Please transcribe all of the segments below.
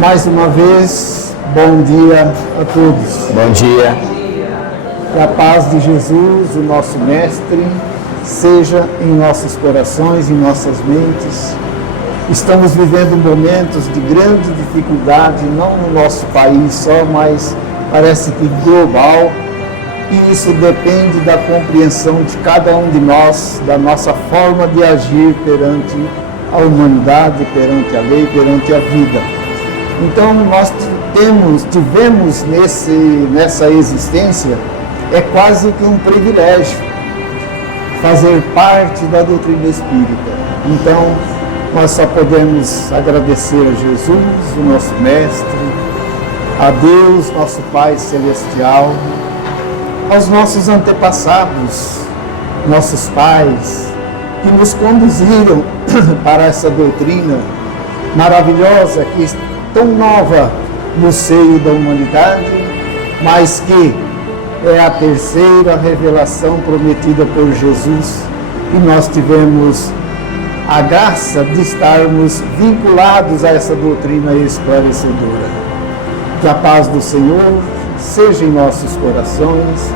Mais uma vez, bom dia a todos. Bom dia. Que a paz de Jesus, o nosso Mestre, seja em nossos corações, em nossas mentes. Estamos vivendo momentos de grande dificuldade, não no nosso país só, mas parece que global. E isso depende da compreensão de cada um de nós, da nossa forma de agir perante a humanidade, perante a lei, perante a vida. Então, nós tivemos nessa existência, é quase que um privilégio fazer parte da doutrina espírita. Então, nós só podemos agradecer a Jesus, o nosso Mestre, a Deus, nosso Pai Celestial, aos nossos antepassados, nossos pais, que nos conduziram para essa doutrina maravilhosa, que tão nova no seio da humanidade, mas que é a terceira revelação prometida por Jesus, e nós tivemos a graça de estarmos vinculados a essa doutrina esclarecedora. Que a paz do Senhor seja em nossos corações,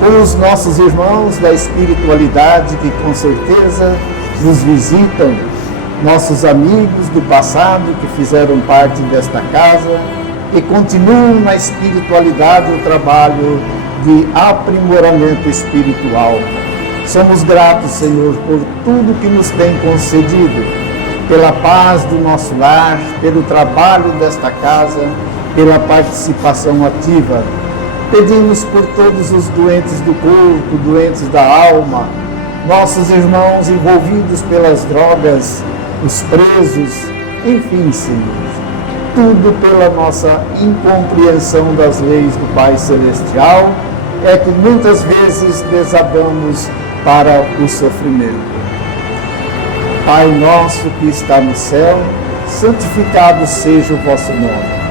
com os nossos irmãos da espiritualidade que com certeza nos visitam, nossos amigos do passado que fizeram parte desta casa e continuam na espiritualidade o trabalho de aprimoramento espiritual. Somos gratos, Senhor, por tudo que nos tem concedido, pela paz do nosso lar, pelo trabalho desta casa, pela participação ativa. Pedimos por todos os doentes do corpo, doentes da alma, nossos irmãos envolvidos pelas drogas, os presos, enfim, Senhor, tudo pela nossa incompreensão das leis do Pai Celestial, é que muitas vezes desabamos para o sofrimento. Pai nosso que está no céu, santificado seja o vosso nome.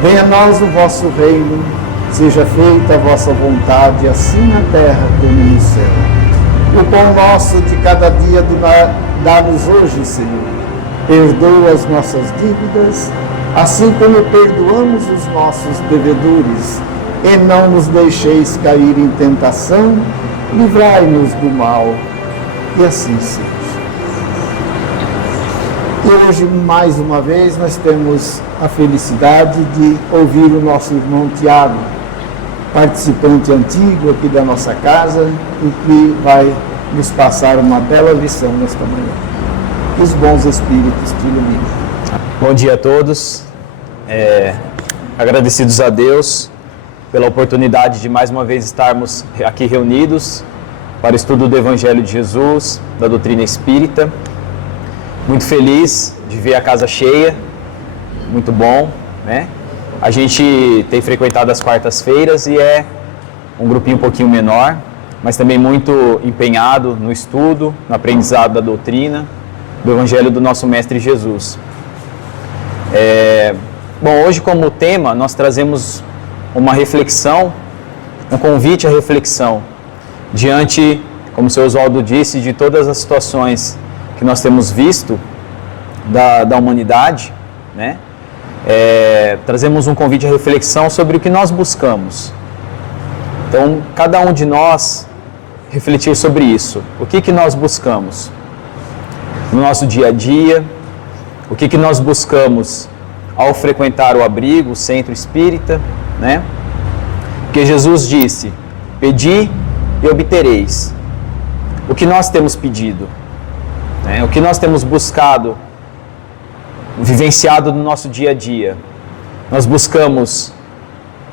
Venha a nós o vosso reino, seja feita a vossa vontade, assim na terra como no céu. O pão nosso de cada dia dá-nos hoje, Senhor. Perdoa as nossas dívidas, assim como perdoamos os nossos devedores. E não nos deixeis cair em tentação, livrai-nos do mal. E assim seja. E hoje, mais uma vez, nós temos a felicidade de ouvir o nosso irmão Tiago, participante antigo aqui da nossa casa, e que vai nos passar uma bela lição nesta manhã. Que os bons espíritos te iluminem. Bom dia a todos. Agradecidos a Deus pela oportunidade de mais uma vez estarmos aqui reunidos para o estudo do Evangelho de Jesus, da doutrina espírita. Muito feliz de ver a casa cheia, muito bom, né? A gente tem frequentado as quartas-feiras e é um grupinho um pouquinho menor, mas também muito empenhado no estudo, no aprendizado da doutrina, do Evangelho do nosso Mestre Jesus. Bom, hoje como tema nós trazemos uma reflexão, um convite à reflexão, diante, como o Sr. Oswaldo disse, de todas as situações que nós temos visto da humanidade, né? Trazemos um convite à reflexão sobre o que nós buscamos. Então, cada um de nós refletir sobre isso. O que nós buscamos no nosso dia a dia? O que nós buscamos ao frequentar o abrigo, o centro espírita, né? Porque Jesus disse: pedi e obtereis. O que nós temos pedido, né? O que nós temos buscado, vivenciado no nosso dia a dia. Nós buscamos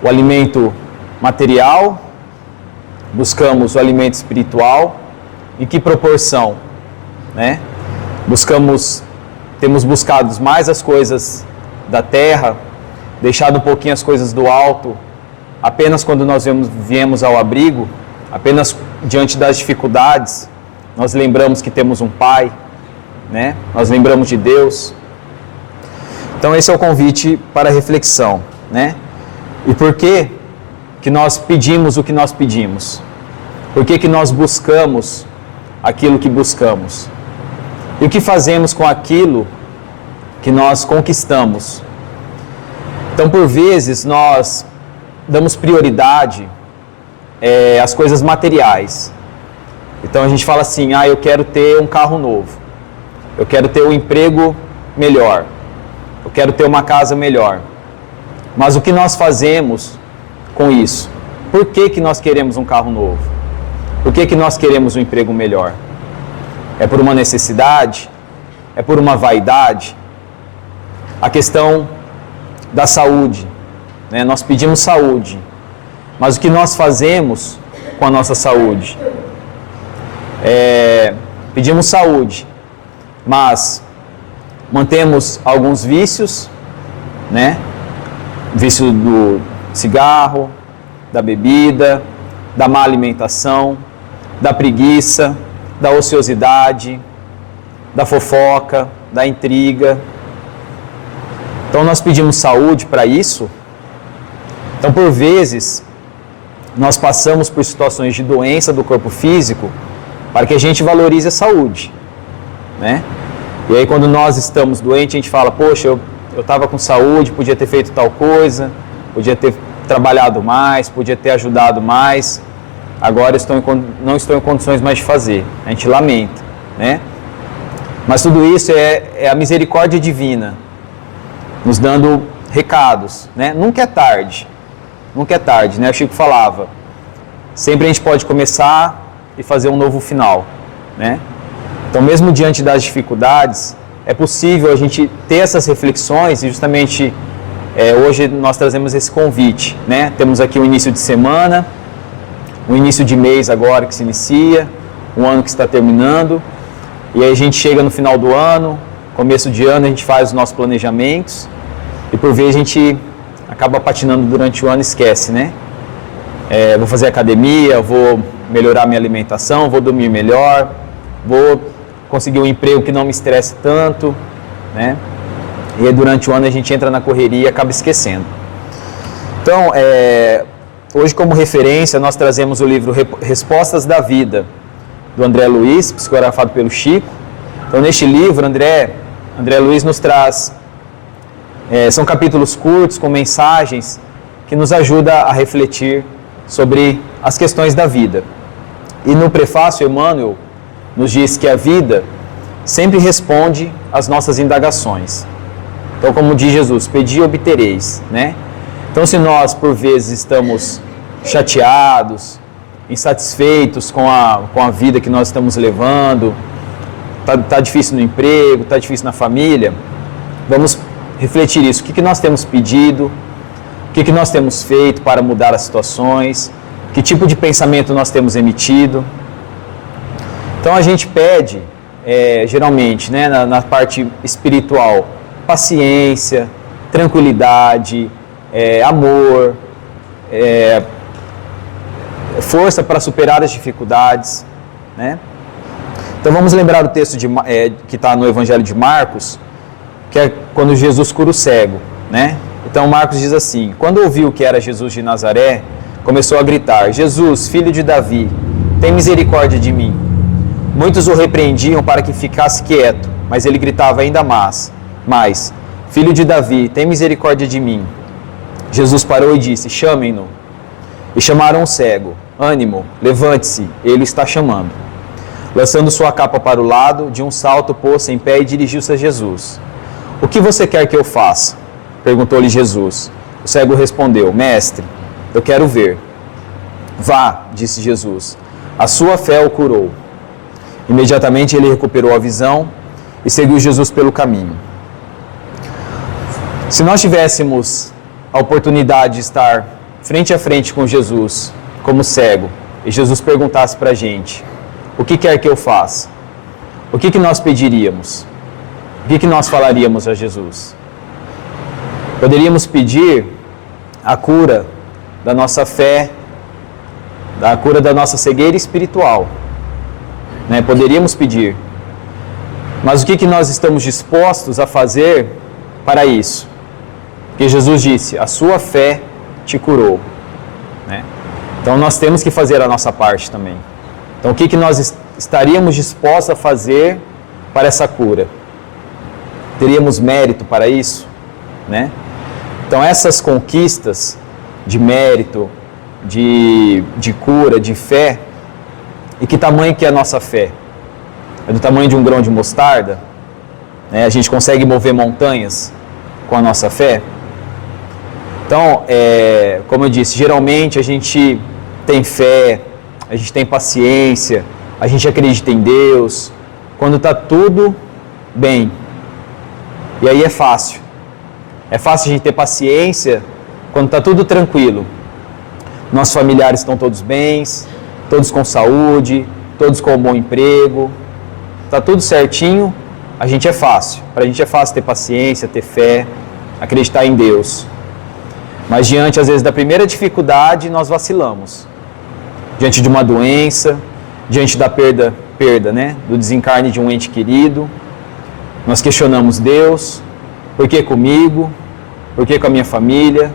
o alimento material, buscamos o alimento espiritual, em que proporção, né? Temos buscado mais as coisas da terra, deixado um pouquinho as coisas do alto, apenas quando nós viemos ao abrigo, apenas diante das dificuldades, nós lembramos que temos um Pai, né? Nós lembramos de Deus. Então esse é o convite para a reflexão, né? E por que nós pedimos o que nós pedimos? Por que nós buscamos aquilo que buscamos? E o que fazemos com aquilo que nós conquistamos? Então, por vezes, nós damos prioridade às coisas materiais. Então, a gente fala assim, eu quero ter um carro novo, eu quero ter um emprego melhor, eu quero ter uma casa melhor. Mas o que nós fazemos com isso? Por que nós queremos um carro novo? Por que nós queremos um emprego melhor? É por uma necessidade? É por uma vaidade? A questão da saúde, né? Nós pedimos saúde, mas o que nós fazemos com a nossa saúde? Pedimos saúde, mas mantemos alguns vícios, né? Vício do cigarro, da bebida, da má alimentação, da preguiça, da ociosidade, da fofoca, da intriga. Então nós pedimos saúde para isso. Então por vezes nós passamos por situações de doença do corpo físico para que a gente valorize a saúde, né? E aí quando nós estamos doentes a gente fala, poxa, eu estava com saúde, podia ter feito tal coisa, podia ter trabalhado mais, podia ter ajudado mais, agora não estou em condições mais de fazer. A gente lamenta, né? Mas tudo isso é a misericórdia divina, nos dando recados, né? Nunca é tarde, né? O Chico falava, sempre a gente pode começar e fazer um novo final, né? Então, mesmo diante das dificuldades, é possível a gente ter essas reflexões e justamente hoje nós trazemos esse convite, né? Temos aqui o início de semana, o início de mês agora que se inicia, um ano que está terminando, e aí a gente chega no final do ano, começo de ano a gente faz os nossos planejamentos e por vezes a gente acaba patinando durante o ano e esquece, né? Vou fazer academia, vou melhorar minha alimentação, vou dormir melhor, vou conseguir um emprego que não me estresse tanto, né? E aí, durante o ano a gente entra na correria e acaba esquecendo. Então, hoje como referência nós trazemos o livro Respostas da Vida, do André Luiz, psicografado pelo Chico. Então, neste livro, André Luiz nos traz, são capítulos curtos com mensagens que nos ajudam a refletir sobre as questões da vida. E no prefácio, Emmanuel nos diz que a vida sempre responde às nossas indagações. Então, como diz Jesus, pedi e obtereis, né? Então, se nós, por vezes, estamos chateados, insatisfeitos com a vida que nós estamos levando, tá difícil no emprego, tá difícil na família, vamos refletir isso. O que nós temos pedido? O que nós temos feito para mudar as situações? Que tipo de pensamento nós temos emitido? Então, a gente pede, geralmente, né, na parte espiritual, paciência, tranquilidade, amor, força para superar as dificuldades, né? Então vamos lembrar o texto que está no Evangelho de Marcos, que é quando Jesus cura o cego, né? Então Marcos diz assim, quando ouviu que era Jesus de Nazaré, começou a gritar, Jesus, filho de Davi, tem misericórdia de mim. Muitos o repreendiam para que ficasse quieto, mas ele gritava ainda mais, filho de Davi, tem misericórdia de mim. Jesus parou e disse, chamem-no. E chamaram o cego, ânimo, levante-se, ele está chamando. Lançando sua capa para o lado, de um salto pôs-se em pé e dirigiu-se a Jesus. O que você quer que eu faça? Perguntou-lhe Jesus. O cego respondeu, mestre, eu quero ver. Vá, disse Jesus, a sua fé o curou. Imediatamente ele recuperou a visão e seguiu Jesus pelo caminho. Se nós tivéssemos a oportunidade de estar frente a frente com Jesus, como cego, e Jesus perguntasse para a gente, o que quer que eu faça? O que nós pediríamos? O que nós falaríamos a Jesus? Poderíamos pedir a cura da nossa fé, a cura da nossa cegueira espiritual, né? Poderíamos pedir. Mas o que nós estamos dispostos a fazer para isso? Porque Jesus disse, a sua fé te curou, né? Então nós temos que fazer a nossa parte também. Então o que nós estaríamos dispostos a fazer para essa cura? Teríamos mérito para isso, né? Então essas conquistas de mérito, de cura, de fé, e que tamanho que é a nossa fé? É do tamanho de um grão de mostarda? Né? A gente consegue mover montanhas com a nossa fé? Então, como eu disse, geralmente a gente tem fé, a gente tem paciência, a gente acredita em Deus, quando está tudo bem. E aí é fácil. É fácil a gente ter paciência quando está tudo tranquilo. Nossos familiares estão todos bens, todos com saúde, todos com um bom emprego, está tudo certinho, a gente é fácil. Para a gente é fácil ter paciência, ter fé, acreditar em Deus. Mas diante, às vezes, da primeira dificuldade, nós vacilamos. Diante de uma doença, diante da perda, né, do desencarne de um ente querido, nós questionamos Deus, por que comigo? Por que com a minha família?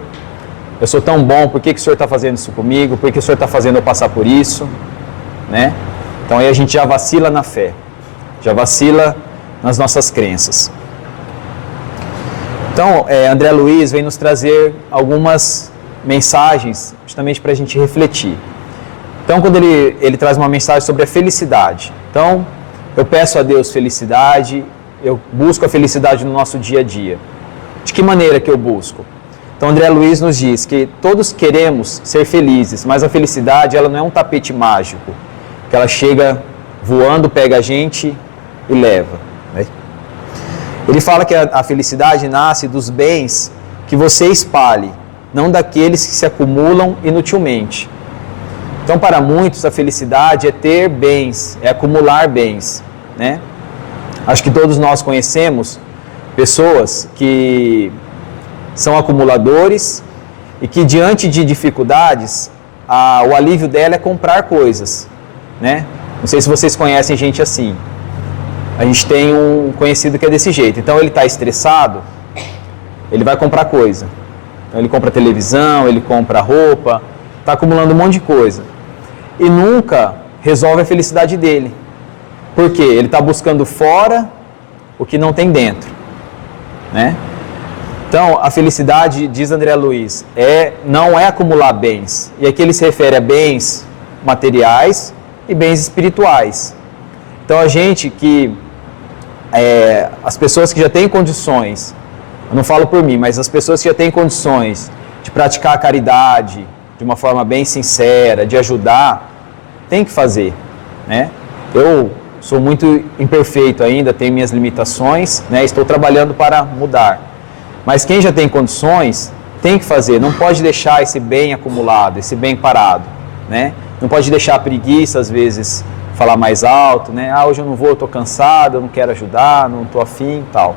Eu sou tão bom, por que o Senhor está fazendo isso comigo? Por que o Senhor está fazendo eu passar por isso? Né? Então aí a gente já vacila na fé, já vacila nas nossas crenças. Então, André Luiz vem nos trazer algumas mensagens justamente para a gente refletir. Então, quando ele traz uma mensagem sobre a felicidade. Então, eu peço a Deus felicidade, eu busco a felicidade no nosso dia a dia. De que maneira que eu busco? Então, André Luiz nos diz que todos queremos ser felizes, mas a felicidade ela não é um tapete mágico, que ela chega voando, pega a gente e leva. Né? Ele fala que a felicidade nasce dos bens que você espalhe, não daqueles que se acumulam inutilmente. Então, para muitos, a felicidade é ter bens, é acumular bens. Né? Acho que todos nós conhecemos pessoas que são acumuladores e que diante de dificuldades, o alívio dela é comprar coisas, né? Não sei se vocês conhecem gente assim. A gente tem um conhecido que é desse jeito. Então ele está estressado, ele vai comprar coisa. Então ele compra televisão, ele compra roupa, está acumulando um monte de coisa. E nunca resolve a felicidade dele. Por quê? Ele está buscando fora o que não tem dentro, né? Então, a felicidade, diz André Luiz, não é acumular bens. E aqui ele se refere a bens materiais e bens espirituais. Então, a gente que... as pessoas que já têm condições, eu não falo por mim, mas as pessoas que já têm condições de praticar a caridade de uma forma bem sincera, de ajudar, tem que fazer, né? Eu sou muito imperfeito ainda, tenho minhas limitações, né? Estou trabalhando para mudar. Mas quem já tem condições, tem que fazer. Não pode deixar esse bem acumulado, esse bem parado, né? Não pode deixar a preguiça, às vezes, falar mais alto, né? Ah, hoje eu não vou, eu estou cansado, eu não quero ajudar, não estou afim e tal.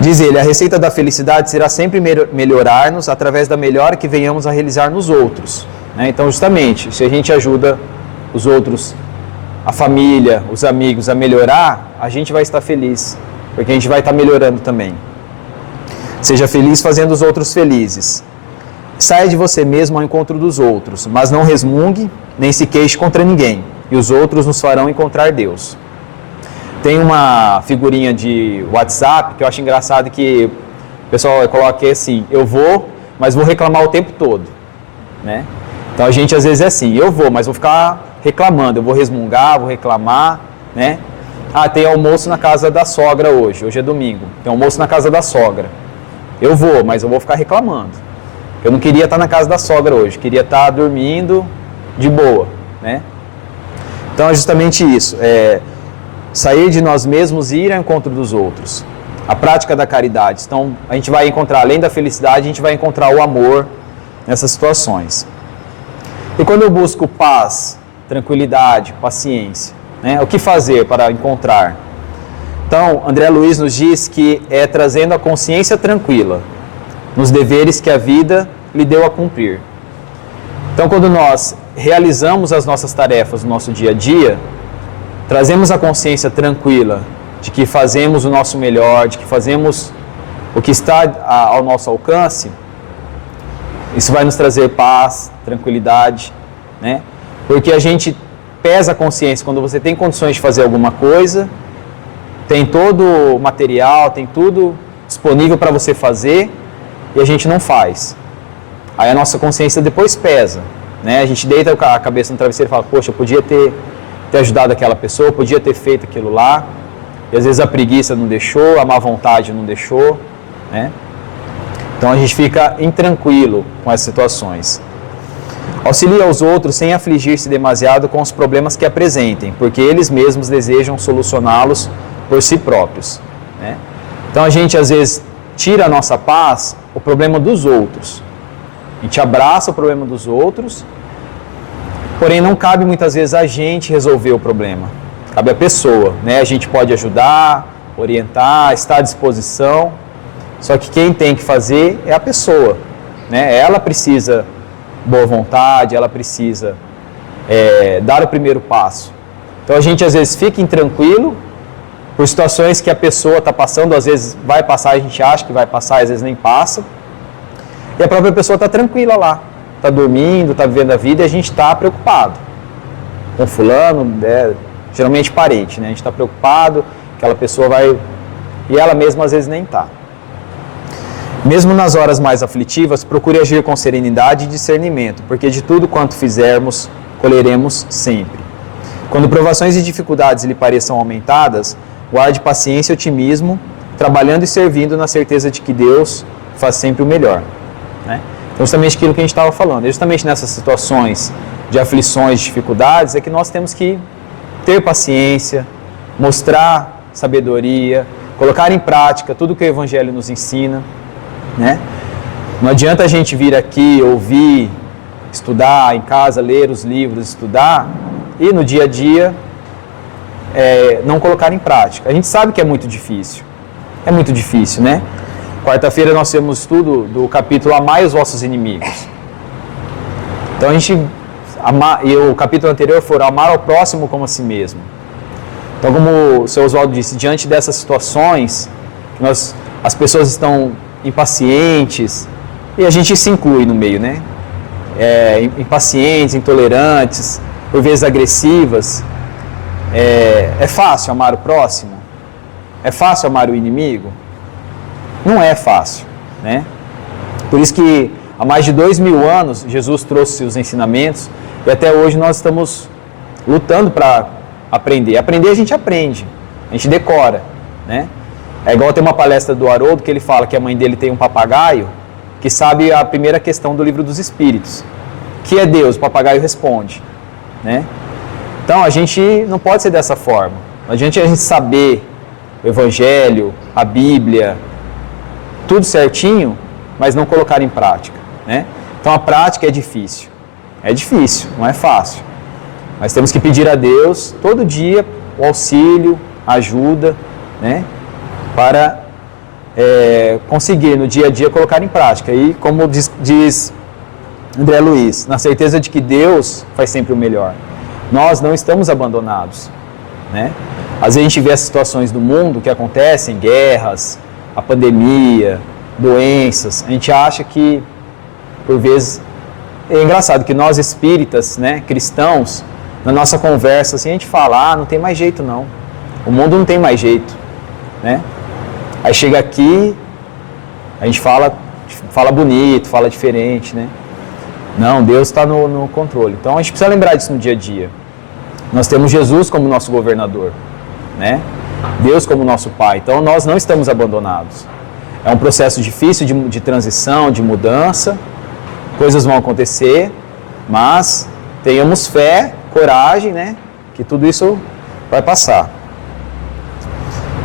Diz ele, a receita da felicidade será sempre melhorar-nos através da melhora que venhamos a realizar nos outros. Né? Então, justamente, se a gente ajuda os outros, a família, os amigos a melhorar, a gente vai estar feliz. Porque a gente vai estar melhorando também. Seja feliz fazendo os outros felizes. Saia de você mesmo ao encontro dos outros, mas não resmungue, nem se queixe contra ninguém, e os outros nos farão encontrar Deus. Tem uma figurinha de WhatsApp que eu acho engraçado que o pessoal coloca assim, eu vou, mas vou reclamar o tempo todo. Né? Então a gente às vezes é assim, eu vou, mas vou ficar reclamando, eu vou resmungar, vou reclamar, né? Ah, tem almoço na casa da sogra hoje é domingo, tem almoço na casa da sogra. Eu vou, mas eu vou ficar reclamando. Eu não queria estar na casa da sogra hoje, queria estar dormindo de boa, né? Então é justamente isso, sair de nós mesmos e ir ao encontro dos outros. A prática da caridade. Então a gente vai encontrar, além da felicidade, a gente vai encontrar o amor nessas situações. E quando eu busco paz, tranquilidade, paciência, né? O que fazer para encontrar? Então, André Luiz nos diz que é trazendo a consciência tranquila nos deveres que a vida lhe deu a cumprir. Então, quando nós realizamos as nossas tarefas no nosso dia a dia, trazemos a consciência tranquila de que fazemos o nosso melhor, de que fazemos o que está ao nosso alcance, isso vai nos trazer paz, tranquilidade, né? Porque a gente pesa a consciência quando você tem condições de fazer alguma coisa, tem todo o material, tem tudo disponível para você fazer e a gente não faz. Aí a nossa consciência depois pesa, né? A gente deita a cabeça no travesseiro e fala, poxa, eu podia ter ajudado aquela pessoa, podia ter feito aquilo lá. E às vezes a preguiça não deixou, a má vontade não deixou, né? Então a gente fica intranquilo com essas situações. Auxilie aos outros sem afligir-se demasiado com os problemas que apresentem, porque eles mesmos desejam solucioná-los por si próprios, né? Então a gente às vezes tira a nossa paz o problema dos outros. A gente abraça o problema dos outros, porém não cabe muitas vezes a gente resolver o problema. Cabe à pessoa, né? A gente pode ajudar, orientar, estar à disposição, só que quem tem que fazer é a pessoa, né? Ela precisa boa vontade, ela precisa dar o primeiro passo. Então a gente às vezes fica intranquilo por situações que a pessoa está passando, às vezes vai passar, a gente acha que vai passar, às vezes nem passa. E a própria pessoa está tranquila lá, está dormindo, está vivendo a vida e a gente está preocupado com fulano, geralmente parente, né? A gente está preocupado, aquela pessoa vai... E ela mesma às vezes nem está. Mesmo nas horas mais aflitivas, procure agir com serenidade e discernimento, porque de tudo quanto fizermos, colheremos sempre. Quando provações e dificuldades lhe pareçam aumentadas, guarde paciência e otimismo, trabalhando e servindo na certeza de que Deus faz sempre o melhor, né? Então, justamente aquilo que a gente estava falando, justamente nessas situações de aflições, dificuldades, é que nós temos que ter paciência, mostrar sabedoria, colocar em prática tudo que o Evangelho nos ensina, né? Não adianta a gente vir aqui, ouvir, estudar em casa, ler os livros, estudar, e no dia a dia não colocar em prática. A gente sabe que é muito difícil, né? Quarta-feira nós temos estudo do capítulo Amai os vossos inimigos. Então e o capítulo anterior foi amar ao próximo como a si mesmo. Então, como o seu Oswaldo disse, diante dessas situações, as pessoas estão impacientes, e a gente se inclui no meio, né? Impacientes, intolerantes, por vezes agressivas. É fácil amar o próximo? É fácil amar o inimigo? Não é fácil, né? Por isso que há mais de 2000 anos Jesus trouxe os ensinamentos e até hoje nós estamos lutando para aprender. Aprender a gente aprende, a gente decora, né? É igual tem uma palestra do Haroldo que ele fala que a mãe dele tem um papagaio que sabe a primeira questão do livro dos Espíritos, que é Deus, o papagaio responde, né? Então a gente não pode ser dessa forma. Não adianta a gente saber o Evangelho, a Bíblia, tudo certinho, mas não colocar em prática, né? Então a prática é difícil, não é fácil, mas temos que pedir a Deus todo dia o auxílio, a ajuda, né? Para conseguir no dia a dia colocar em prática. E como diz André Luiz, na certeza de que Deus faz sempre o melhor. Nós não estamos abandonados, né? Às vezes a gente vê as situações do mundo que acontecem, guerras, a pandemia, doenças, a gente acha que, por vezes, é engraçado que nós espíritas, né, cristãos, na nossa conversa, assim, a gente fala, não tem mais jeito não, o mundo não tem mais jeito, né? Aí chega aqui, a gente fala bonito, fala diferente, né? Não, Deus está no controle. Então a gente precisa lembrar disso no dia a dia. Nós temos Jesus como nosso governador, né? Deus como nosso Pai. Então nós não estamos abandonados. É um processo difícil de transição, de mudança. Coisas vão acontecer, mas tenhamos fé, coragem, né? Que tudo isso vai passar.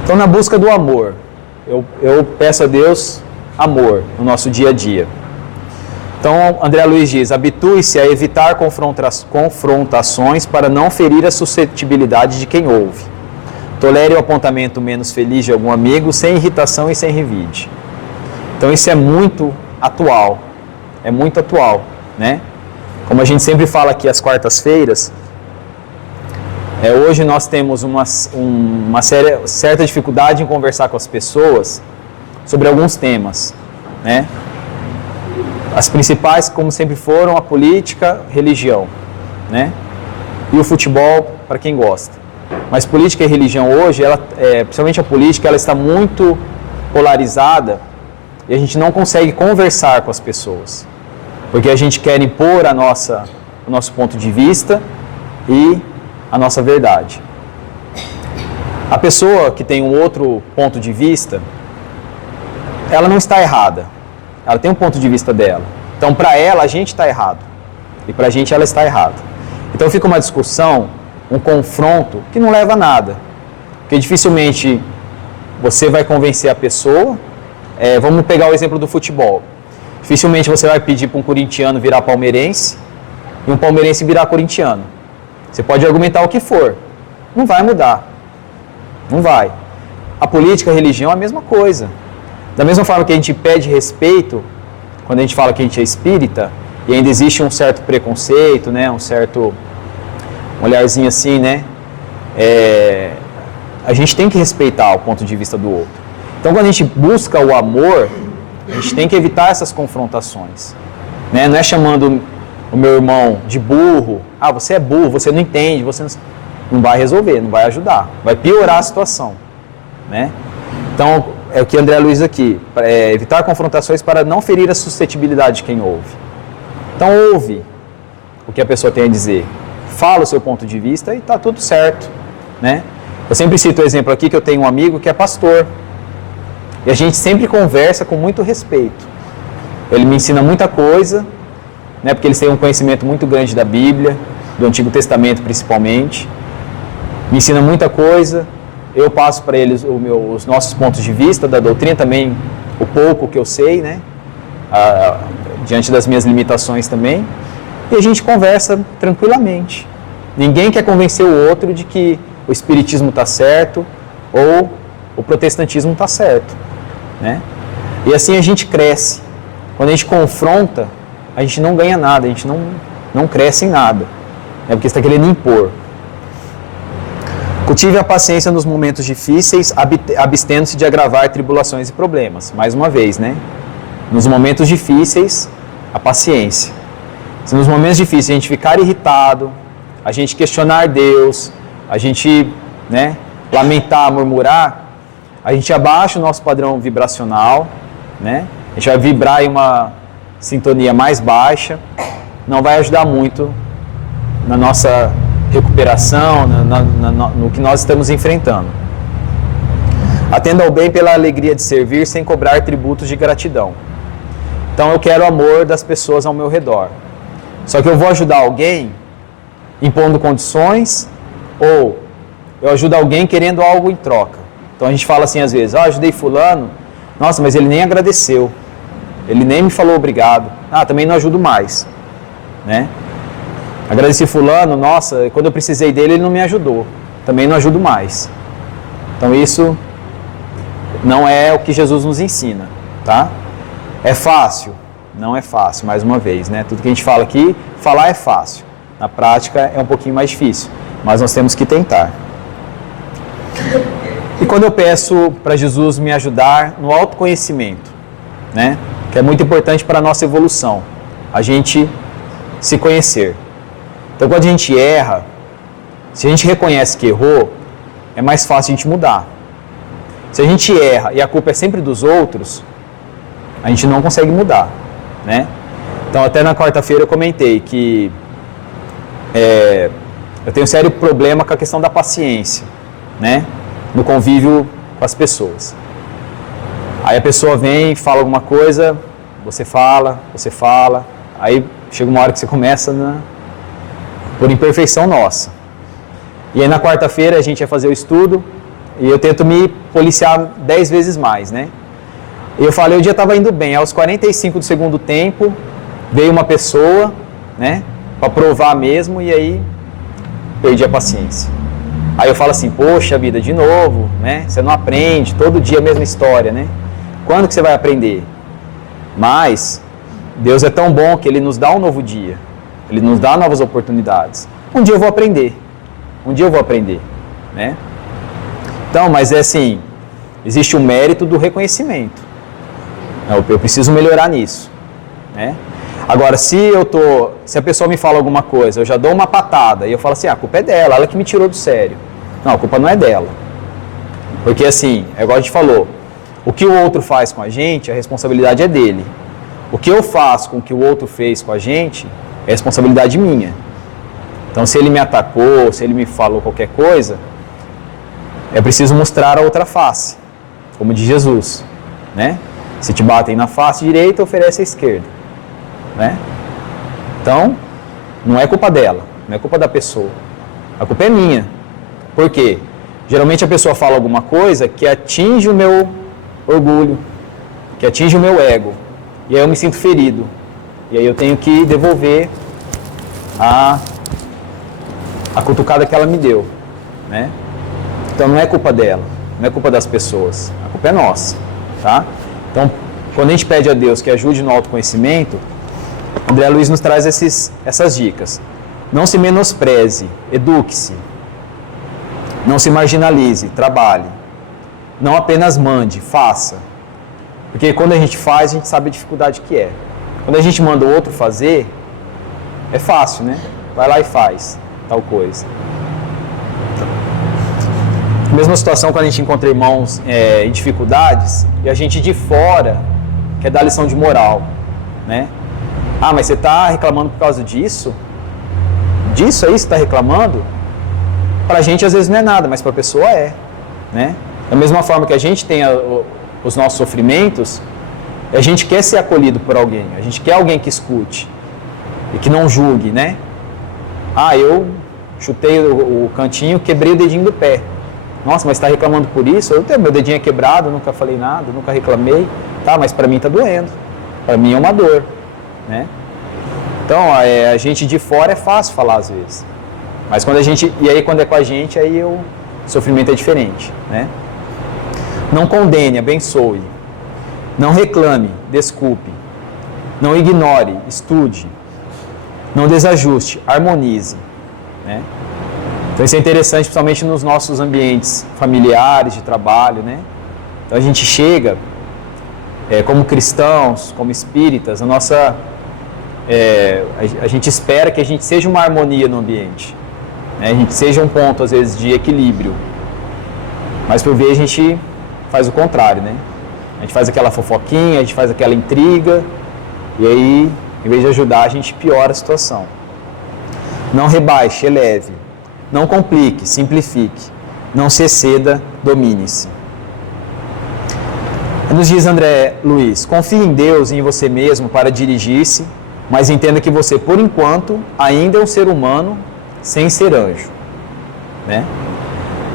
Então, na busca do amor, eu peço a Deus amor no nosso dia a dia. Então, André Luiz diz, habitue-se a evitar confrontações para não ferir a suscetibilidade de quem ouve. Tolere o apontamento menos feliz de algum amigo, sem irritação e sem revide. Então, isso é muito atual, né? Como a gente sempre fala aqui às quartas-feiras, hoje nós temos uma certa dificuldade em conversar com as pessoas sobre alguns temas, né? As principais, como sempre foram, a política, religião, né? E o futebol, para quem gosta. Mas política e religião hoje, principalmente a política, ela está muito polarizada e a gente não consegue conversar com as pessoas. Porque a gente quer impor o nosso ponto de vista e a nossa verdade. A pessoa que tem um outro ponto de vista, ela não está errada. Ela tem um ponto de vista dela. Então, para ela, a gente está errado. E para a gente, ela está errada. Então, fica uma discussão, um confronto, que não leva a nada. Porque dificilmente você vai convencer a pessoa. Vamos pegar o exemplo do futebol. Dificilmente você vai pedir para um corintiano virar palmeirense e um palmeirense virar corintiano. Você pode argumentar o que for. Não vai mudar. Não vai. A política, a religião é a mesma coisa. Da mesma forma que a gente pede respeito, quando a gente fala que a gente é espírita, e ainda existe um certo preconceito, né, um olharzinho assim, né, a gente tem que respeitar o ponto de vista do outro. Então, quando a gente busca o amor, a gente tem que evitar essas confrontações, né? Não é chamando o meu irmão de burro, você é burro, você não entende, não vai resolver, não vai ajudar, vai piorar a situação, né? Então, é o que André Luiz aqui, evitar confrontações para não ferir a suscetibilidade de quem ouve. Então, ouve o que a pessoa tem a dizer, fala o seu ponto de vista e está tudo certo, né? Eu sempre cito o exemplo aqui que eu tenho um amigo que é pastor e a gente sempre conversa com muito respeito. Ele me ensina muita coisa, né? Porque eles têm um conhecimento muito grande da Bíblia, do Antigo Testamento principalmente, me ensina muita coisa. Eu passo para eles os nossos pontos de vista, da doutrina também, o pouco que eu sei, né? Diante das minhas limitações também. E a gente conversa tranquilamente. Ninguém quer convencer o outro de que o espiritismo está certo ou o protestantismo está certo, né? E assim a gente cresce. Quando a gente confronta, a gente não ganha nada, a gente não cresce em nada. É porque você está querendo impor. Cultive a paciência nos momentos difíceis, abstendo-se de agravar tribulações e problemas. Mais uma vez, né? Nos momentos difíceis, a paciência. Se nos momentos difíceis a gente ficar irritado, a gente questionar Deus, a gente, né, lamentar, murmurar, a gente abaixa o nosso padrão vibracional, né? A gente vai vibrar em uma sintonia mais baixa, não vai ajudar muito na nossa recuperação, no que nós estamos enfrentando. Atenda ao bem pela alegria de servir sem cobrar tributos de gratidão. Então eu quero o amor das pessoas ao meu redor. Só que eu vou ajudar alguém impondo condições ou eu ajudo alguém querendo algo em troca. Então a gente fala assim às vezes, ajudei fulano, nossa, mas ele nem agradeceu, ele nem me falou obrigado, também não ajudo mais, né? Agradeci fulano, nossa, quando eu precisei dele ele não me ajudou, também não ajudo mais. Então isso não é o que Jesus nos ensina, tá? É fácil? Não é fácil, mais uma vez, né? Tudo que a gente fala aqui, falar é fácil, na prática é um pouquinho mais difícil, mas nós temos que tentar. E quando eu peço para Jesus me ajudar no autoconhecimento, né? Que é muito importante para a nossa evolução, a gente se conhecer. Então, quando a gente erra, se a gente reconhece que errou, é mais fácil a gente mudar. Se a gente erra e a culpa é sempre dos outros, a gente não consegue mudar, né? Então, até na quarta-feira eu comentei que eu tenho um sério problema com a questão da paciência, né? No convívio com as pessoas. Aí a pessoa vem, fala alguma coisa, você fala, aí chega uma hora que você começa por imperfeição nossa. E aí na quarta-feira a gente vai fazer o estudo e eu tento me policiar 10 vezes mais, né? E eu falei, o dia estava indo bem, aos 45 do segundo tempo, veio uma pessoa, né, para provar mesmo, e aí perdi a paciência. Aí eu falo assim, poxa vida, de novo, né? Você não aprende, todo dia a mesma história, né? Quando que você vai aprender? Mas Deus é tão bom que Ele nos dá um novo dia. Ele nos dá novas oportunidades. Um dia eu vou aprender. Um dia eu vou aprender, né? Então, mas é assim, existe o mérito do reconhecimento. Eu preciso melhorar nisso, né? Agora, se a pessoa me fala alguma coisa, eu já dou uma patada e eu falo assim, a culpa é dela, ela que me tirou do sério. Não, a culpa não é dela. Porque assim, é igual a gente falou, o que o outro faz com a gente, a responsabilidade é dele. O que eu faço com o que o outro fez com a gente, é responsabilidade minha. Então, se ele me atacou, se ele me falou qualquer coisa, é preciso mostrar a outra face, como diz Jesus, né? Se te batem na face direita, oferece a esquerda, né? Então, não é culpa dela, não é culpa da pessoa. A culpa é minha. Por quê? Geralmente a pessoa fala alguma coisa que atinge o meu orgulho, que atinge o meu ego. E aí eu me sinto ferido. E aí eu tenho que devolver a cutucada que ela me deu, né? Então não é culpa dela, não é culpa das pessoas. A culpa é nossa, tá? Então, quando a gente pede a Deus que ajude no autoconhecimento, André Luiz nos traz essas dicas. Não se menospreze, eduque-se. Não se marginalize, trabalhe. Não apenas mande, faça. Porque quando a gente faz, a gente sabe a dificuldade que é. Quando a gente manda o outro fazer, é fácil, né? Vai lá e faz tal coisa. Mesma situação quando a gente encontra irmãos em dificuldades e a gente de fora quer dar lição de moral, né? Ah, mas você está reclamando por causa disso? Disso aí você está reclamando? Para a gente às vezes não é nada, mas para a pessoa é, né? Da mesma forma que a gente tem os nossos sofrimentos, a gente quer ser acolhido por alguém, a gente quer alguém que escute e que não julgue, né? Ah, eu chutei o cantinho, quebrei o dedinho do pé. Nossa, mas está reclamando por isso? Meu dedinho é quebrado, nunca falei nada, nunca reclamei. Tá, mas para mim está doendo. Para mim é uma dor, né? Então, a gente de fora é fácil falar às vezes. Mas quando quando é com a gente, aí o sofrimento é diferente, né? Não condene, abençoe. Não reclame, desculpe. Não ignore, estude. Não desajuste, harmonize, né? Então isso é interessante, principalmente nos nossos ambientes familiares, de trabalho, né? Então a gente chega, como cristãos, como espíritas, a gente espera que a gente seja uma harmonia no ambiente, né? A gente seja um ponto, às vezes, de equilíbrio. Mas por vezes a gente faz o contrário, né? A gente faz aquela fofoquinha, a gente faz aquela intriga, e aí, em vez de ajudar, a gente piora a situação. Não rebaixe, eleve. Não complique, simplifique. Não se exceda, domine-se. Nos diz André Luiz, confie em Deus e em você mesmo para dirigir-se, mas entenda que você, por enquanto, ainda é um ser humano sem ser anjo, né?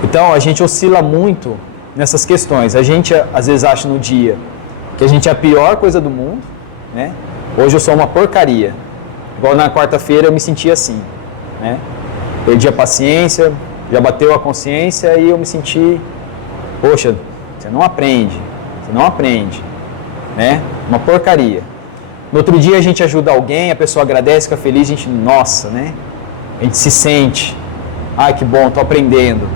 Então, a gente oscila muito nessas questões. A gente, às vezes, acha no dia que a gente é a pior coisa do mundo, né? Hoje eu sou uma porcaria. Igual na quarta-feira eu me senti assim, né? Perdi a paciência, já bateu a consciência e eu me senti, poxa, você não aprende, né? Uma porcaria. No outro dia a gente ajuda alguém, a pessoa agradece, fica feliz, a gente, nossa, né? A gente se sente, ai que bom, estou aprendendo.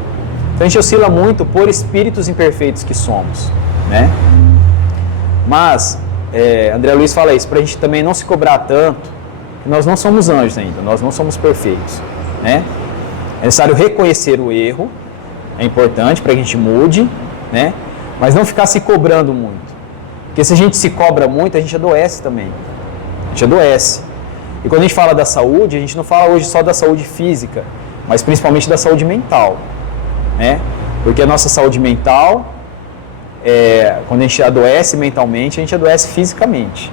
Então a gente oscila muito por espíritos imperfeitos que somos, né? Mas, André Luiz fala isso, para a gente também não se cobrar tanto, que nós não somos anjos ainda, nós não somos perfeitos, né? É necessário reconhecer o erro, é importante para que a gente mude, né? Mas não ficar se cobrando muito. Porque se a gente se cobra muito, a gente adoece também. A gente adoece. E quando a gente fala da saúde, a gente não fala hoje só da saúde física, mas principalmente da saúde mental, né? Porque a nossa saúde mental, quando a gente adoece mentalmente, a gente adoece fisicamente.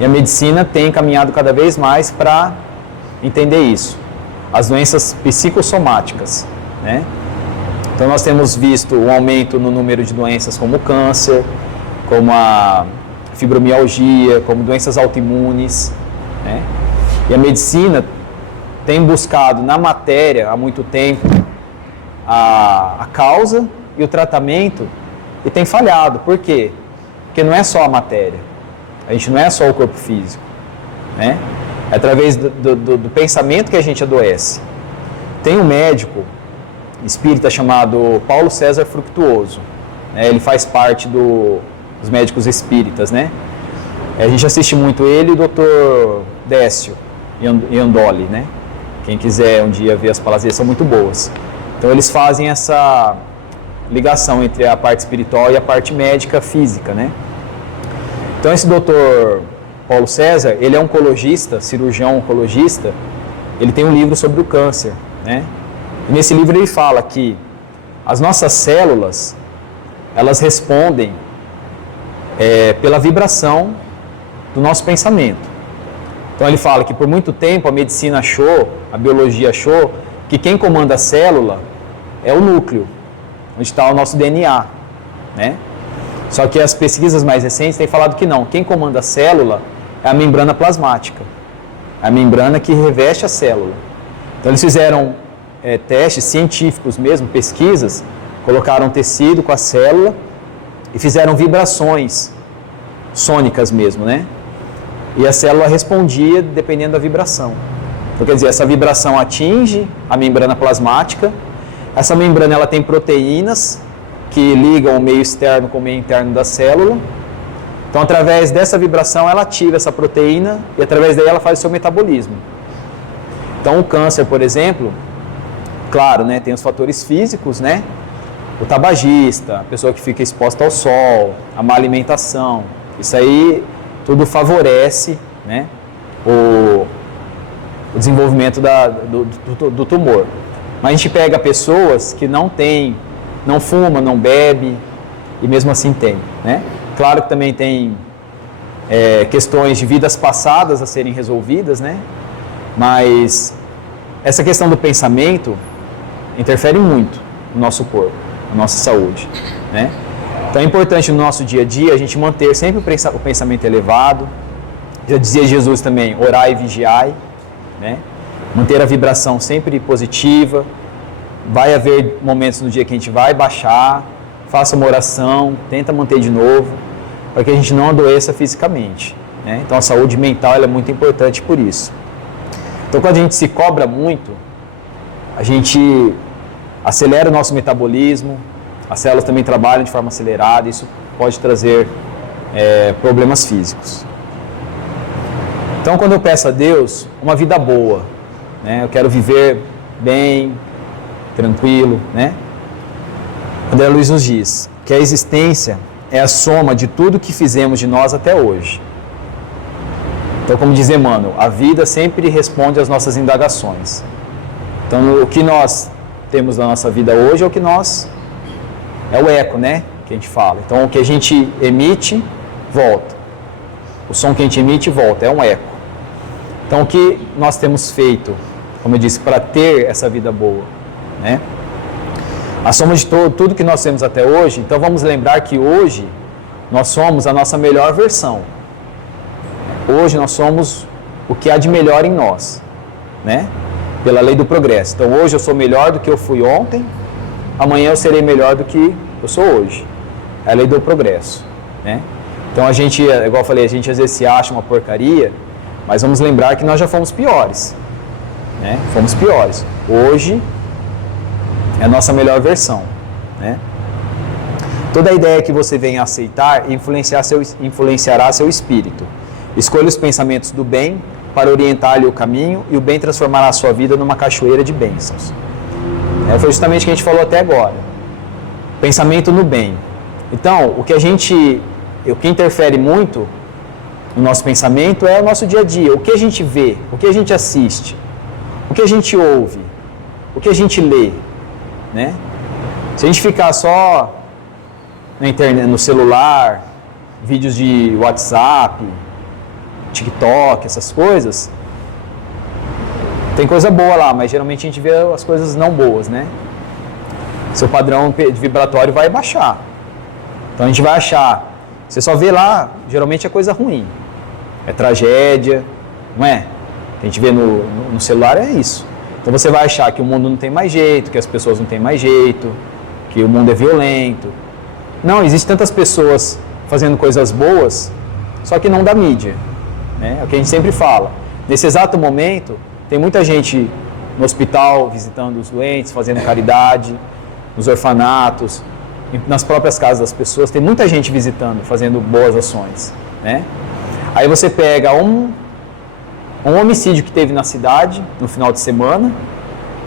E a medicina tem caminhado cada vez mais para entender isso. As doenças psicossomáticas, né? Então nós temos visto um aumento no número de doenças como o câncer, como a fibromialgia, como doenças autoimunes, E a medicina tem buscado na matéria há muito tempo a causa e o tratamento e tem falhado. Por quê? Porque não é só a matéria, a gente não é só o corpo físico, né? É através do pensamento que a gente adoece. Tem um médico espírita chamado Paulo César Fructuoso, né? Ele faz parte dos médicos espíritas, né? A gente assiste muito ele e o Dr. Décio Iandoli, né? Quem quiser um dia ver as palestras, são muito boas. Então eles fazem essa ligação entre a parte espiritual e a parte médica física, né? Então esse doutor Paulo César, ele é oncologista, cirurgião oncologista, ele tem um livro sobre o câncer, né? E nesse livro ele fala que as nossas células, elas respondem pela vibração do nosso pensamento. Então ele fala que por muito tempo a medicina achou, a biologia achou, que quem comanda a célula é o núcleo, onde está o nosso DNA, né? Só que as pesquisas mais recentes têm falado que não, quem comanda a célula é a membrana plasmática, a membrana que reveste a célula. Então eles fizeram testes científicos mesmo, pesquisas, colocaram tecido com a célula e fizeram vibrações sônicas mesmo, né? E a célula respondia dependendo da vibração. Então, quer dizer, essa vibração atinge a membrana plasmática. Essa membrana ela tem proteínas que ligam o meio externo com o meio interno da célula. Então, através dessa vibração, ela ativa essa proteína e, através daí, ela faz o seu metabolismo. Então, o câncer, por exemplo, claro, né, tem os fatores físicos, né? O tabagista, a pessoa que fica exposta ao sol, a má alimentação. Isso aí tudo favorece, né, o desenvolvimento do tumor. Mas a gente pega pessoas que não fuma, não bebe, e mesmo assim tem, né? Claro que também tem questões de vidas passadas a serem resolvidas, né? Mas essa questão do pensamento interfere muito no nosso corpo, na nossa saúde, né? Então é importante no nosso dia a dia a gente manter sempre o pensamento elevado. Já dizia Jesus também, orai e vigiai, né? Manter a vibração sempre positiva. Vai haver momentos no dia que a gente vai baixar, faça uma oração, tenta manter de novo, para que a gente não adoeça fisicamente, né? Então a saúde mental ela é muito importante por isso. Então quando a gente se cobra muito, a gente acelera o nosso metabolismo, as células também trabalham de forma acelerada, isso pode trazer problemas físicos. Então, quando eu peço a Deus uma vida boa, né, eu quero viver bem, tranquilo, né? André Luiz nos diz que a existência é a soma de tudo que fizemos de nós até hoje. Então, como diz Emmanuel, a vida sempre responde às nossas indagações. Então, o que nós temos na nossa vida hoje é o que é o eco, né, que a gente fala. Então, o que a gente emite, volta. O som que a gente emite, volta. É um eco. Então, o que nós temos feito, como eu disse, para ter essa vida boa, né? A soma de tudo que nós temos até hoje. Então, vamos lembrar que hoje nós somos a nossa melhor versão. Hoje nós somos o que há de melhor em nós, né? Pela lei do progresso. Então, hoje eu sou melhor do que eu fui ontem. Amanhã eu serei melhor do que eu sou hoje. É a lei do progresso, né? Então a gente, igual eu falei, a gente às vezes se acha uma porcaria, mas vamos lembrar que nós já fomos piores, né? Fomos piores. Hoje é a nossa melhor versão, né? Toda a ideia que você venha aceitar influenciará seu espírito. Escolha os pensamentos do bem para orientar-lhe o caminho e o bem transformará a sua vida numa cachoeira de bênçãos. Foi justamente o que a gente falou até agora. Pensamento no bem. Então, o que interfere muito no nosso pensamento é o nosso dia a dia. O que a gente vê, o que a gente assiste, o que a gente ouve, o que a gente lê, né? Se a gente ficar só na internet, no celular, vídeos de WhatsApp, TikTok, essas coisas, tem coisa boa lá, mas geralmente a gente vê as coisas não boas, né? Seu padrão de vibratório vai baixar. Então a gente vai achar, você só vê lá, geralmente é coisa ruim. É tragédia, não é? a gente vê no celular é isso. Então você vai achar que o mundo não tem mais jeito, que as pessoas não têm mais jeito, que o mundo é violento. Não, existem tantas pessoas fazendo coisas boas, só que não da mídia, né? É o que a gente sempre fala. Nesse exato momento, tem muita gente no hospital visitando os doentes, fazendo caridade, nos orfanatos, nas próprias casas das pessoas, tem muita gente visitando, fazendo boas ações, né? Aí você pega um homicídio que teve na cidade, no final de semana,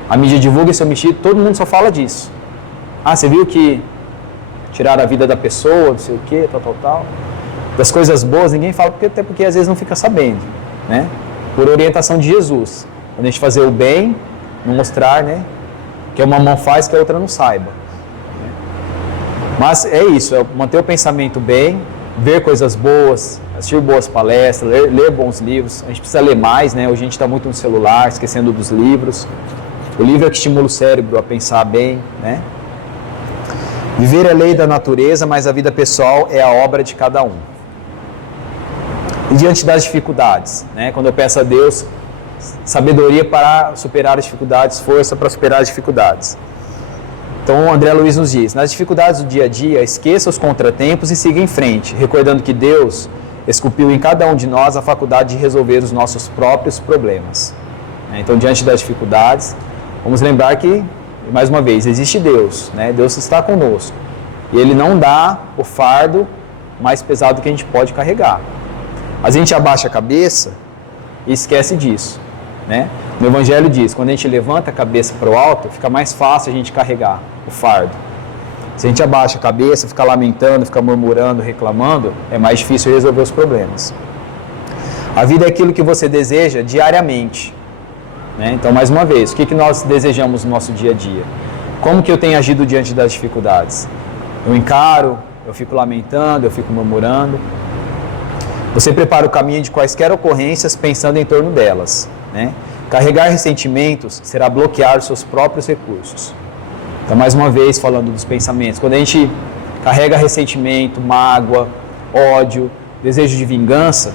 a mídia divulga esse homicídio, todo mundo só fala disso. Ah, você viu que tiraram a vida da pessoa, não sei o que, tal. Das coisas boas ninguém fala, até porque às vezes não fica sabendo, né? Por orientação de Jesus. Quando a gente fazer o bem, não mostrar, né? Que uma mão faz que a outra não saiba. Mas é isso, é manter o pensamento bem, ver coisas boas, assistir boas palestras, ler bons livros. A gente precisa ler mais, né? Hoje a gente está muito no celular, esquecendo dos livros. O livro é que estimula o cérebro a pensar bem, né? Viver é lei da natureza, mas a vida pessoal é a obra de cada um. E diante das dificuldades, né? Quando eu peço a Deus sabedoria para superar as dificuldades, força para superar as dificuldades. Então o André Luiz nos diz, nas dificuldades do dia a dia, esqueça os contratempos e siga em frente, recordando que Deus esculpiu em cada um de nós a faculdade de resolver os nossos próprios problemas. Então, diante das dificuldades, vamos lembrar que, mais uma vez, existe Deus, né? Deus está conosco. E Ele não dá o fardo mais pesado que a gente pode carregar. A gente abaixa a cabeça e esquece disso, né? No Evangelho diz, quando a gente levanta a cabeça para o alto, fica mais fácil a gente carregar o fardo. Se a gente abaixa a cabeça, fica lamentando, fica murmurando, reclamando, é mais difícil resolver os problemas. A vida é aquilo que você deseja diariamente, né? Então, mais uma vez, o que nós desejamos no nosso dia a dia? Como que eu tenho agido diante das dificuldades? Eu encaro, eu fico lamentando, eu fico murmurando. Você prepara o caminho de quaisquer ocorrências pensando em torno delas, né? Carregar ressentimentos será bloquear os seus próprios recursos. Então, mais uma vez, falando dos pensamentos, quando a gente carrega ressentimento, mágoa, ódio, desejo de vingança,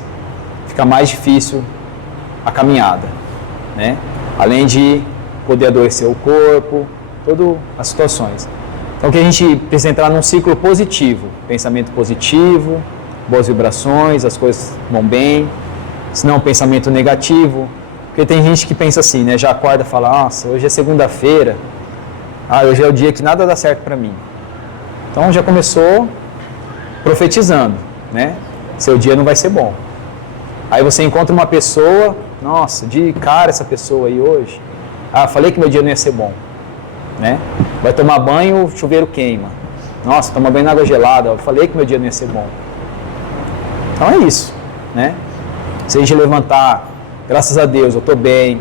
fica mais difícil a caminhada, né? Além de poder adoecer o corpo, todas as situações. Então, que a gente precisa entrar num ciclo positivo, pensamento positivo, boas vibrações, as coisas vão bem, se não pensamento negativo, porque tem gente que pensa assim, né? Já acorda e fala, nossa, hoje é segunda-feira, hoje é o dia que nada dá certo para mim. Então já começou profetizando, né? Seu dia não vai ser bom. Aí você encontra uma pessoa, nossa, de cara essa pessoa aí hoje, falei que meu dia não ia ser bom, né? Vai tomar banho, o chuveiro queima. Nossa, toma banho na água gelada, eu falei que meu dia não ia ser bom. Então é isso, né? Se a gente levantar, graças a Deus, eu estou bem,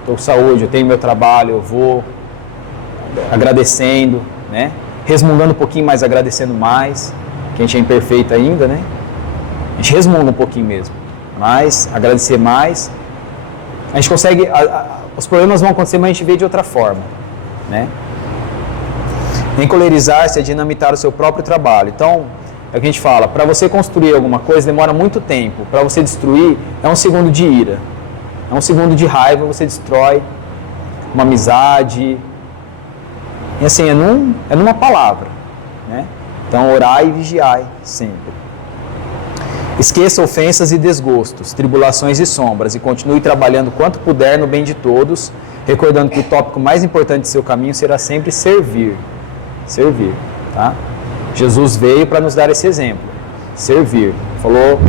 estou com saúde, eu tenho meu trabalho, eu vou agradecendo, né? Resmungando um pouquinho, mas agradecendo mais, que a gente é imperfeito ainda, né? A gente resmunga um pouquinho mesmo, mas agradecer mais, a gente consegue, os problemas vão acontecer, mas a gente vê de outra forma, né? Encolerizar-se é dinamitar o seu próprio trabalho. Então, é o que a gente fala, para você construir alguma coisa demora muito tempo, para você destruir é um segundo de ira, é um segundo de raiva, você destrói uma amizade, e assim, é numa palavra, né? Então, orai e vigiai sempre. Esqueça ofensas e desgostos, tribulações e sombras, e continue trabalhando quanto puder no bem de todos, recordando que o tópico mais importante do seu caminho será sempre servir. Servir, tá? Jesus veio para nos dar esse exemplo, servir. Falou,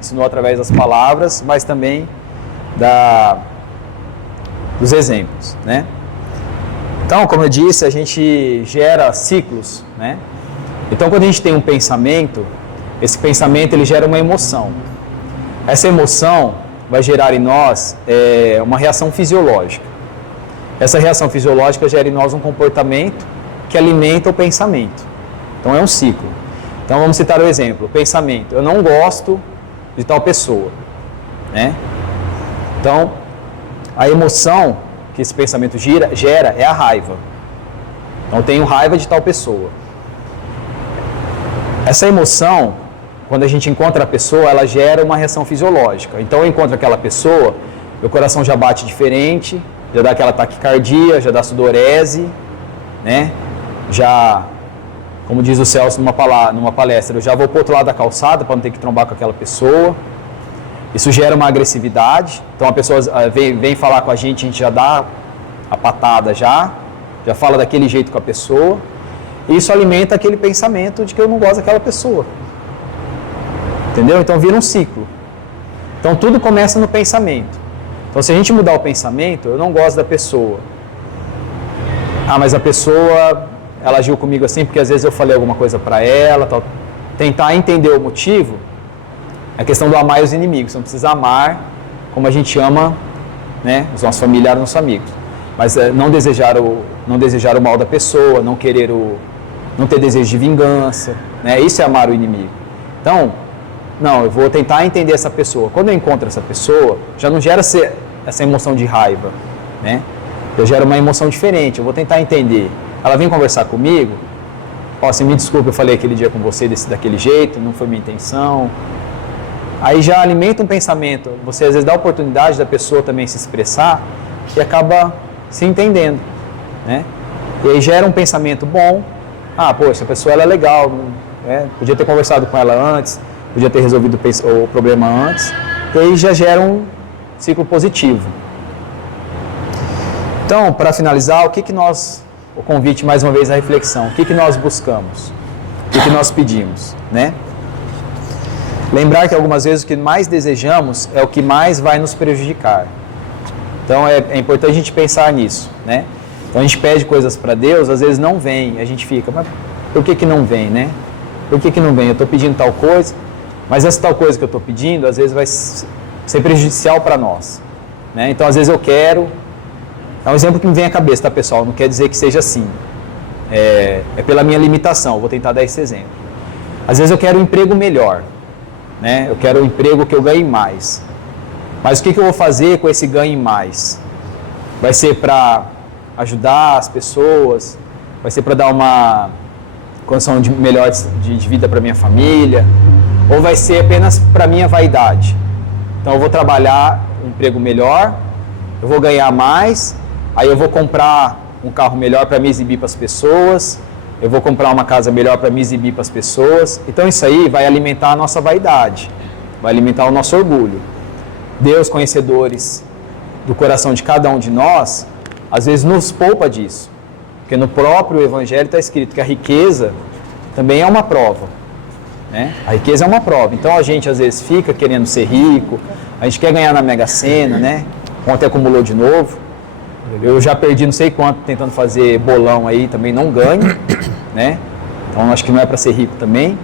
ensinou através das palavras, mas também dos exemplos, né? Então, como eu disse, a gente gera ciclos, né? Então, quando a gente tem um pensamento, esse pensamento ele gera uma emoção. Essa emoção vai gerar em nós uma reação fisiológica. Essa reação fisiológica gera em nós um comportamento que alimenta o pensamento. Então, é um ciclo. Então, vamos citar o exemplo. O pensamento, eu não gosto de tal pessoa, né? Então, a emoção que esse pensamento gera é a raiva. Então, eu tenho raiva de tal pessoa. Essa emoção, quando a gente encontra a pessoa, ela gera uma reação fisiológica. Então, eu encontro aquela pessoa, meu coração já bate diferente, já dá aquela taquicardia, já dá sudorese, né? Já, como diz o Celso numa palestra, eu já vou para o outro lado da calçada para não ter que trombar com aquela pessoa. Isso gera uma agressividade, então a pessoa vem falar com a gente já dá a patada já fala daquele jeito com a pessoa. E isso alimenta aquele pensamento de que eu não gosto daquela pessoa. Entendeu? Então vira um ciclo. Então tudo começa no pensamento. Então se a gente mudar o pensamento, eu não gosto da pessoa. Ah, mas a pessoa, ela agiu comigo assim porque às vezes eu falei alguma coisa para ela, tal. Tentar entender o motivo, é a questão do amar os inimigos. Você não precisa amar como a gente ama, né, os nossos familiares, nossos amigos. Mas não desejar o mal da pessoa, não ter desejo de vingança, né? Isso é amar o inimigo. Então, não, eu vou tentar entender essa pessoa. Quando eu encontro essa pessoa, já não gera essa emoção de raiva, né? Já gera uma emoção diferente, eu vou tentar entender. Ela vem conversar comigo, assim, me desculpe, eu falei aquele dia com você daquele jeito, não foi minha intenção. Aí já alimenta um pensamento, você às vezes dá a oportunidade da pessoa também se expressar e acaba se entendendo, né? E aí gera um pensamento bom. Ah, pô, essa pessoa ela é legal, né? Podia ter conversado com ela antes, podia ter resolvido o problema antes. E aí já gera um ciclo positivo. Então, para finalizar, o convite mais uma vez à reflexão, o que nós buscamos? O que nós pedimos, né? Lembrar que algumas vezes o que mais desejamos é o que mais vai nos prejudicar. Então é importante a gente pensar nisso, né? Então a gente pede coisas para Deus, às vezes não vem, a gente fica, mas por que não vem, né? Por que não vem? Eu estou pedindo tal coisa, mas essa tal coisa que eu estou pedindo, às vezes vai ser prejudicial para nós, né? Então às vezes eu quero, é um exemplo que me vem à cabeça, tá, pessoal? Não quer dizer que seja assim, é pela minha limitação, eu vou tentar dar esse exemplo. Às vezes eu quero um emprego melhor, né? Eu quero um emprego que eu ganhe mais. Mas o que eu vou fazer com esse ganho mais? Vai ser para ajudar as pessoas? Vai ser para dar uma condição melhor de vida para minha família? Ou vai ser apenas para minha vaidade? Então eu vou trabalhar um emprego melhor, eu vou ganhar mais, aí eu vou comprar um carro melhor para me exibir para as pessoas, eu vou comprar uma casa melhor para me exibir para as pessoas. Então isso aí vai alimentar a nossa vaidade, vai alimentar o nosso orgulho. Deus, conhecedores do coração de cada um de nós, às vezes nos poupa disso. Porque no próprio Evangelho está escrito que a riqueza também é uma prova, né? A riqueza é uma prova. Então a gente às vezes fica querendo ser rico, a gente quer ganhar na Mega Sena, né? Ontem acumulou de novo. Eu já perdi não sei quanto tentando fazer bolão aí, também não ganho, né? Então acho que não é para ser rico também.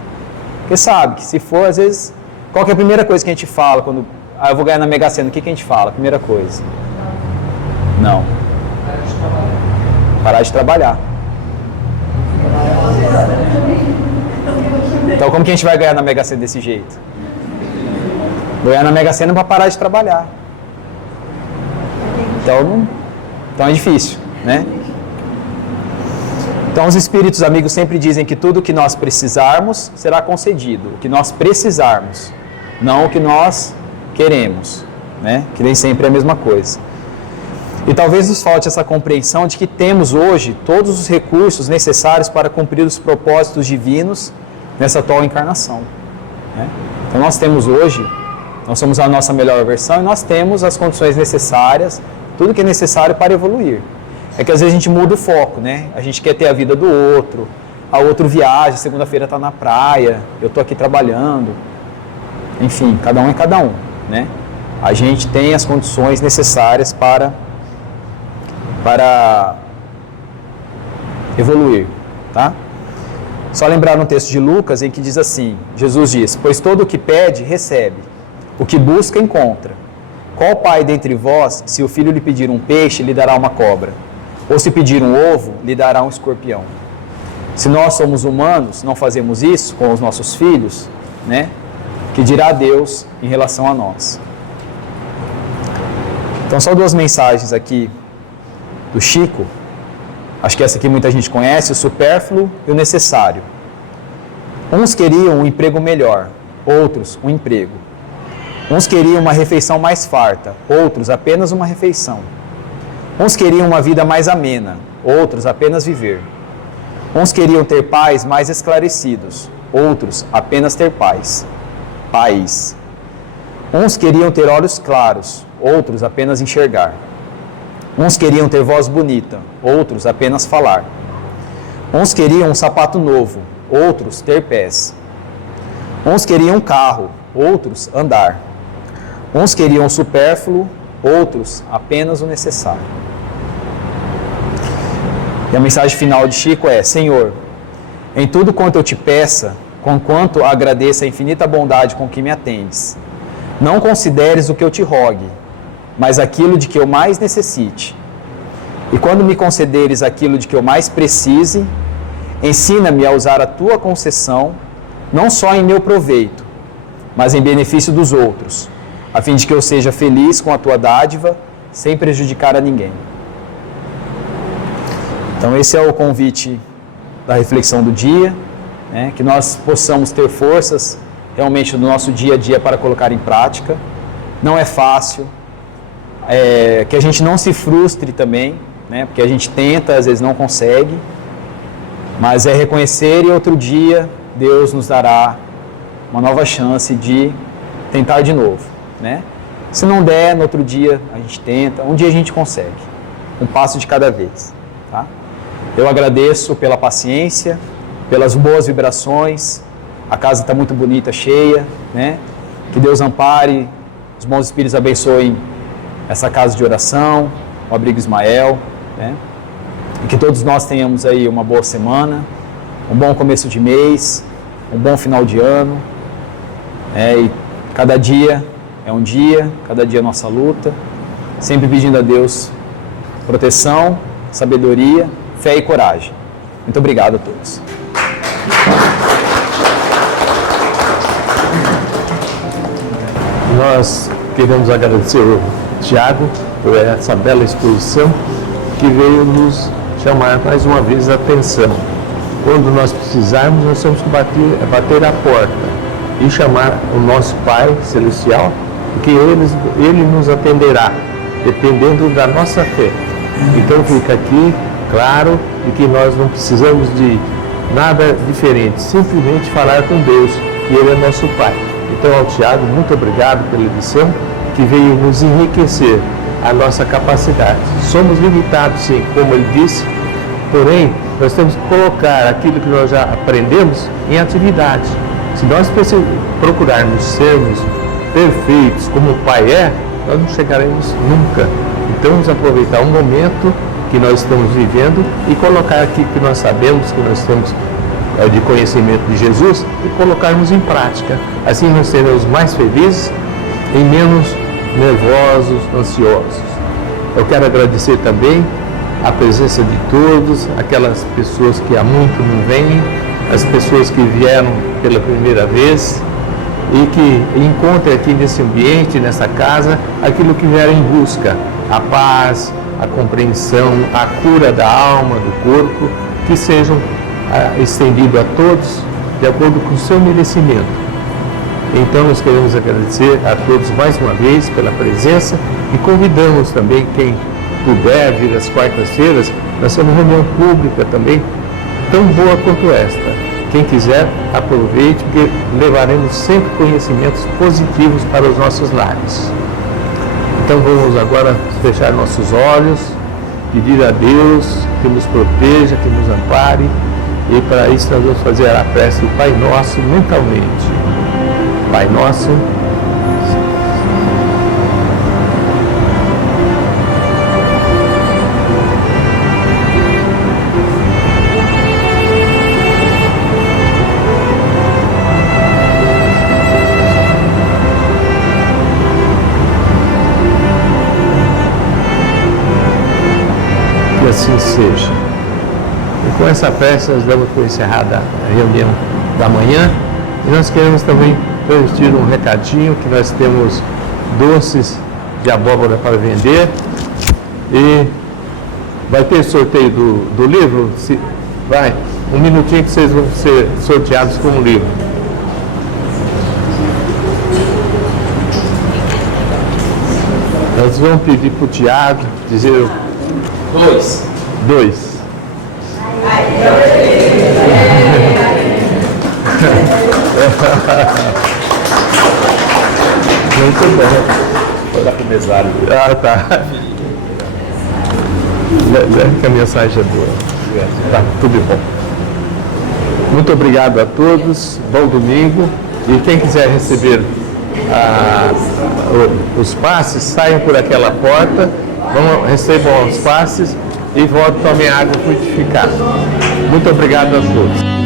Porque sabe que se for, às vezes, qual que é a primeira coisa que a gente fala quando eu vou ganhar na Mega Sena? O que a gente fala? Primeira coisa. Não. Parar de trabalhar. Então como que a gente vai ganhar na Mega Sena desse jeito? Vou ganhar na Mega Sena para parar de trabalhar. Então é difícil, né? Então os espíritos amigos sempre dizem que tudo o que nós precisarmos será concedido. O que nós precisarmos, não o que nós queremos, né? Que nem sempre é a mesma coisa. E talvez nos falte essa compreensão de que temos hoje todos os recursos necessários para cumprir os propósitos divinos nessa atual encarnação, né? Então nós temos hoje, nós somos a nossa melhor versão e nós temos as condições necessárias, tudo que é necessário para evoluir. É que às vezes a gente muda o foco, né? A gente quer ter a vida do outro, a outro viaja, segunda-feira está na praia, eu estou aqui trabalhando. Enfim, cada um é cada um, né? A gente tem as condições necessárias para evoluir, tá? Só lembrar no texto de Lucas em que diz assim, Jesus diz, pois todo o que pede, recebe, o que busca, encontra. Qual pai dentre vós, se o filho lhe pedir um peixe, lhe dará uma cobra? Ou se pedir um ovo, lhe dará um escorpião? Se nós somos humanos, não fazemos isso com os nossos filhos, né? Que dirá Deus em relação a nós? Então, só duas mensagens aqui do Chico. Acho que essa aqui muita gente conhece, o supérfluo e o necessário. Uns queriam um emprego melhor, outros um emprego. Uns queriam uma refeição mais farta, outros apenas uma refeição. Uns queriam uma vida mais amena, outros apenas viver. Uns queriam ter pais mais esclarecidos, outros apenas ter paz. Uns queriam ter olhos claros, outros apenas enxergar. Uns queriam ter voz bonita, outros apenas falar. Uns queriam um sapato novo, outros ter pés. Uns queriam um carro, outros andar. Uns queriam o supérfluo, outros apenas o necessário. E a mensagem final de Chico é: Senhor, em tudo quanto eu te peça, conquanto agradeça a infinita bondade com que me atendes, não consideres o que eu te rogue, mas aquilo de que eu mais necessite. E quando me concederes aquilo de que eu mais precise, ensina-me a usar a tua concessão, não só em meu proveito, mas em benefício dos outros, a fim de que eu seja feliz com a tua dádiva, sem prejudicar a ninguém. Então esse é o convite da reflexão do dia, né? Que nós possamos ter forças realmente no nosso dia a dia para colocar em prática. Não é fácil, que a gente não se frustre também, né? Porque a gente tenta, às vezes não consegue, mas é reconhecer e outro dia Deus nos dará uma nova chance de tentar de novo, né? Se não der, no outro dia a gente tenta, um dia a gente consegue, um passo de cada vez, tá? Eu agradeço pela paciência, pelas boas vibrações, a casa está muito bonita, cheia, né? Que Deus ampare, os bons espíritos abençoem essa casa de oração, o Abrigo Ismael, né? E que todos nós tenhamos aí uma boa semana, um bom começo de mês, um bom final de ano, e cada dia é um dia, cada dia é nossa luta, sempre pedindo a Deus proteção, sabedoria, fé e coragem. Muito obrigado a todos. Nós queremos agradecer ao Tiago por essa bela exposição que veio nos chamar mais uma vez a atenção. Quando nós precisarmos, nós temos que bater a porta e chamar o nosso Pai Celestial, porque Ele nos atenderá, dependendo da nossa fé. Então fica aqui claro de que nós não precisamos de nada diferente, simplesmente falar com Deus, que Ele é nosso Pai. Então, ao Tiago, muito obrigado pela lição, que veio nos enriquecer a nossa capacidade. Somos limitados, sim, como ele disse, porém, nós temos que colocar aquilo que nós já aprendemos em atividade. Se nós procurarmos sermos perfeitos como o Pai é, nós não chegaremos nunca. Então, vamos aproveitar o momento que nós estamos vivendo e colocar aquilo que nós sabemos, que nós temos de conhecimento de Jesus, e colocarmos em prática. Assim nós seremos mais felizes e menos nervosos, ansiosos. Eu quero agradecer também a presença de todos, aquelas pessoas que há muito não vêm, as pessoas que vieram pela primeira vez e que encontrem aqui nesse ambiente, nessa casa, aquilo que vieram em busca, a paz, a compreensão, a cura da alma, do corpo, que sejam estendidos a todos de acordo com o seu merecimento. Então nós queremos agradecer a todos mais uma vez pela presença e convidamos também quem puder vir às quartas-feiras. Nós temos reunião pública também, tão boa quanto esta. Quem quiser, aproveite, porque levaremos sempre conhecimentos positivos para os nossos lares. Então vamos agora fechar nossos olhos, pedir a Deus que nos proteja, que nos ampare, e para isso nós vamos fazer a prece do Pai Nosso mentalmente. Pai Nosso, que assim seja. E com essa prece nós damos por encerrada a reunião da manhã, e nós queremos também transmitir um recadinho que nós temos doces de abóbora para vender e vai ter sorteio do livro, vai, um minutinho que vocês vão ser sorteados com o livro. Nós vamos pedir para o Tiago dizer 2. Muito bom. Vou dar para o mesário. Ah, tá. Que a mensagem é boa. Tá, tudo bom. Muito obrigado a todos. Bom domingo. E quem quiser receber os passes, saiam por aquela porta, recebam os passes e voltem, tomem água frutificada. Muito obrigado a todos.